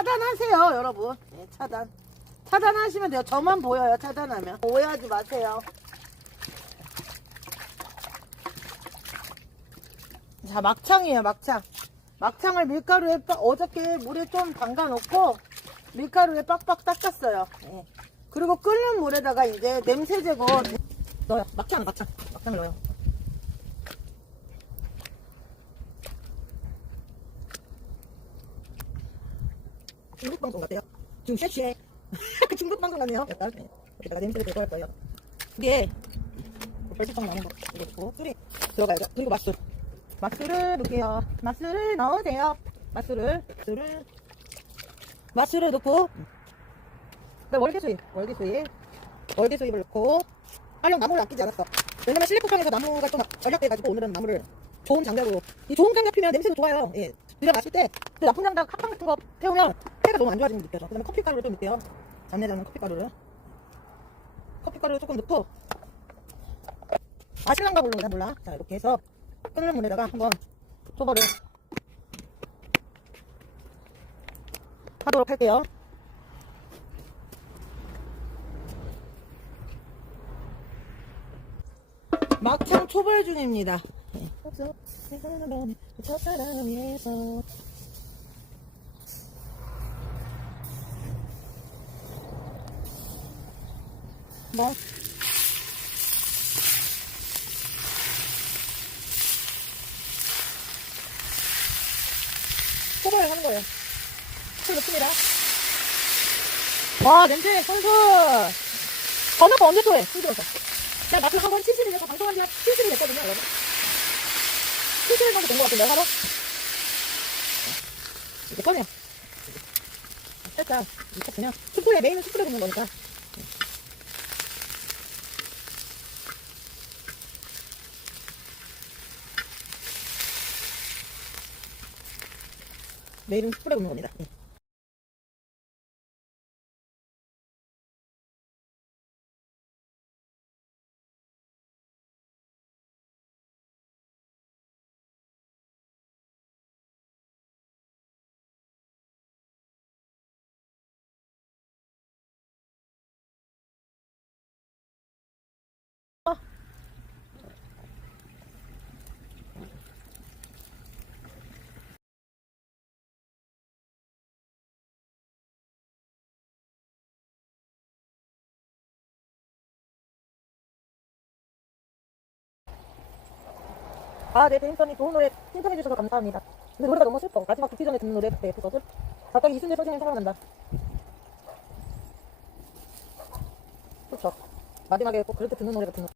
차단하세요, 여러분. 네, 차단. 차단하시면 돼요. 저만 보여요, 차단하면. 오해하지 마세요. 자, 막창이에요, 막창. 막창을 밀가루에 빡- 어저께 물에 좀 담가 놓고 밀가루에 빡빡 닦았어요. 네. 그리고 끓는 물에다가 이제 냄새 제거 넣어요. 막창, 막창. 막창을 넣어요. 중국 방송 같아요. 지금 쉐쉐. 중국 방송 같네요. 약간. 네. 여기다가 냄새를 제거할 거예요. 이게 벌써빵 나는 거 이거 있고 술이 들어가야죠. 그리고 맛술. 맛술을 넣을게요. 맛술을 넣으세요. 맛술을 맛술을 맛술을 넣고 그다음 월계수잎 월계수잎 월계수잎을 넣고 빨리 나무를 아끼지 않았어. 왜냐면 실리콘탕에서 나무가 좀 전략돼가지고 오늘은 나무를 좋은 장작으로 이 좋은 장작 피면 냄새도 좋아요. 예. 우리가 마실 때 그 나쁜 장작 합판 같은 거 태우면 폐가 너무 안 좋아지는 게 느껴져. 그 다음에 커피가루를 좀 넣을게요. 잡내자는 커피가루를 커피가루를 조금 넣고 마실란가 모르겠나 몰라. 자 이렇게 해서 끓는 물에다가 한번 초벌을 하도록 할게요. 막창 초벌 중입니다. 네. 첫사랑에서 뭐 초벌을 하는 거예요. 술 넣습니다. 와 냄새 손수. 저는 언제 또해? 힘들어서. 제가 맛을 한번 70일 내서 방송한 지가 70일 됐거든요, 여러분. 70일 정도 된 것 같은데, 하루? 이렇게 꺼내요. 살짝, 이렇게 그냥, 수프에, 메인은 수프에 굽는 거니까. 메인은 수프에 굽는 겁니다. 예. 아, 네, 데인선이 좋은 노래 신청해주셔서 감사합니다. 근데 노래가 너무 슬퍼. 마지막 듣기 전에 듣는 노래 같아, 그거를. 갑자기 이순재 선생님 생각난다. 그쵸. 마지막에 꼭 그렇게 듣는 노래 같은 거.